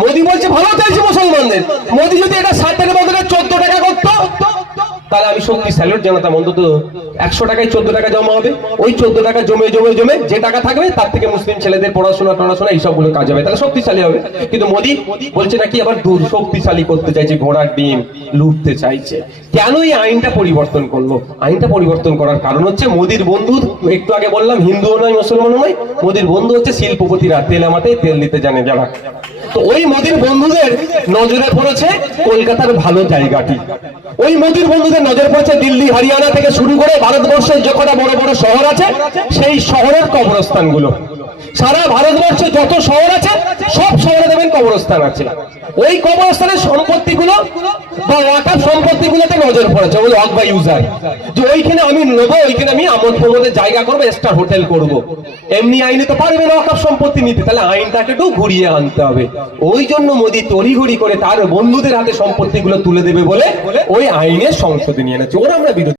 মোদি বলছে ভালো চাইছে মুসলমানদের। মোদি যদি এটা 7 টাকা বদলে 14 টাকা করতো, তাহলে আমি সত্যি স্যালুট জানাতাম। অন্তত 100 টাকায় 14 টাকা জমা হবে, ওই 14 টাকা জমে জমে জমে যে টাকা থাকবে তার থেকে মুসলিম ছেলেদের পড়াশোনা টড়াশোনা এইসবগুলো কাজ হবে, তাহলে শক্তিশালী হবে। কিন্তু মোদি বলছে নাকি আবার দূর শক্তিশালী করতে চাইছে, ঘোড়ার ডিম লুটতে চাইছে। কেন এই আইনটা পরিবর্তন করলো? আইনটা পরিবর্তন করার কারণ হচ্ছে মোদির বন্ধু, একটু আগে বললাম হিন্দুও নয় মুসলমানও নয়, মোদির বন্ধু হচ্ছে শিল্পপতিরা, তেল আমাতে তেল দিতে জানে যারা। তো ওই মোদির বন্ধুদের নজরে পড়েছে কলকাতার ভালো জায়গাটি, ওই মোদির বন্ধুদের নজর পড়েছে দিল্লি হরিয়ানা থেকে শুরু করে ভারতবর্ষের যে কটা বড় বড় শহর আছে সেই শহরের কবরস্থানগুলো। সারা ভারতবর্ষে যত শহর আছে সব শহরে দেখবেন কবরস্থান আছে। ওই কবরস্থানের সম্পত্তিগুলো বা ওয়াকাফ সম্পত্তিগুলোতে নজর পড়েছে, ওই ওয়াক বাই ইউজার, যে ওইখানে আমি নেবো, ওইখানে আমি আমোদ প্রমোদের জায়গা করবো, স্টার হোটেল করব। এমনি আইনে তো পারবে না ওয়াকাফ সম্পত্তি নিতে, তাহলে আইনটাকে একটু ঘুরিয়ে আনতে হবে। ওই জন্য মোদি তড়িঘড়ি করে তার বন্ধুদের হাতে সম্পত্তিগুলো তুলে দেবে বলে ওই আইনের সংশোধনী এনেছে। ওরা আমরা বিরোধী।